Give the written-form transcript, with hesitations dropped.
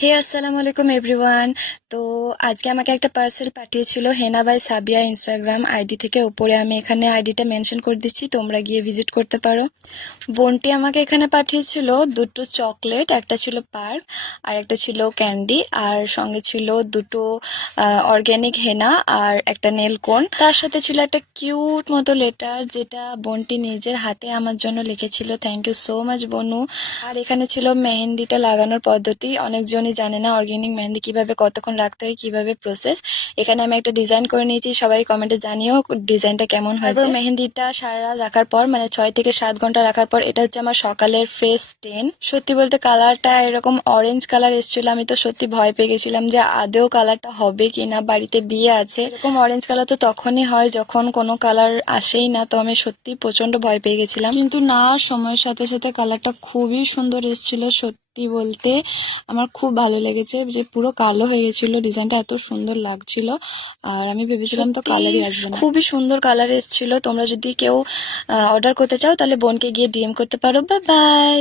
হে আসসালামু আলাইকুম এভরিওয়ান। তো আজকে আমাকে একটা পার্সেল পাঠিয়েছিল হেনা বাই সাবিয়া ইনস্টাগ্রাম আইডি থেকে। উপরে আমি এখানে আইডিটা মেনশন করে দিচ্ছি, তোমরা গিয়ে ভিজিট করতে পারো। বোনটি আমাকে এখানে পাঠিয়েছিল দুটো চকলেট, একটা ছিল পার্ক আর একটা ছিল ক্যান্ডি, আর সঙ্গে ছিল দুটো অর্গ্যানিক হেনা আর একটা নেল কোন। তার সাথে ছিল একটা কিউট মতো লেটার, যেটা বোনটি নিজের হাতে আমার জন্য লিখেছিল। থ্যাংক ইউ সো মাচ বনু। আর এখানে ছিল মেহেন্দিটা লাগানোর পদ্ধতি। অনেকজনই জানে না অর্গ্যানিক মেহেন্দি কিভাবে কতক্ষণ রাখতে হয়, কিভাবে প্রসেস। এখানে আমি একটা ডিজাইন করে নিয়েছি, সবাই কমেন্টে জানিও ডিজাইনটা কেমন হয়েছে। তারপর মেহেন্দিটা সারা রাত রাখার পর, মানে 6 থেকে 7 ঘন্টা রাখার পর, এটা হচ্ছে আমার সকালের ফ্রেশ টেন। সত্যি বলতে কালারটা এরকম অরেঞ্জ কালার এসেছিল, আমি তো সত্যি ভয় পেয়ে গেছিলাম যে আদেও কালারটা হবে কিনা। বাড়িতে বিয়ে আছে, এরকম অরেঞ্জ কালার তো তখনই হয় যখন কোনো কালার আসেই না। তো আমি সত্যি প্রচন্ড ভয় পেয়ে গেছিলাম, কিন্তু না, সময়ের সাথে সাথে কালারটা খুবই সুন্দর এসেছিল। সত্যি বলতে আমার খুব ভালো লেগেছে যে পুরো কালো হয়ে গেছিল, ডিজাইনটা এত সুন্দর লাগছিল। আর আমি ভেবেছিলাম তো কালারই আসবে না। খুবই সুন্দর কালার এসেছিল। তোমরা যদি কেউ অর্ডার করতে চাও তাহলে বোনকে গিয়ে ডিএম করতে পারো। Bye bye.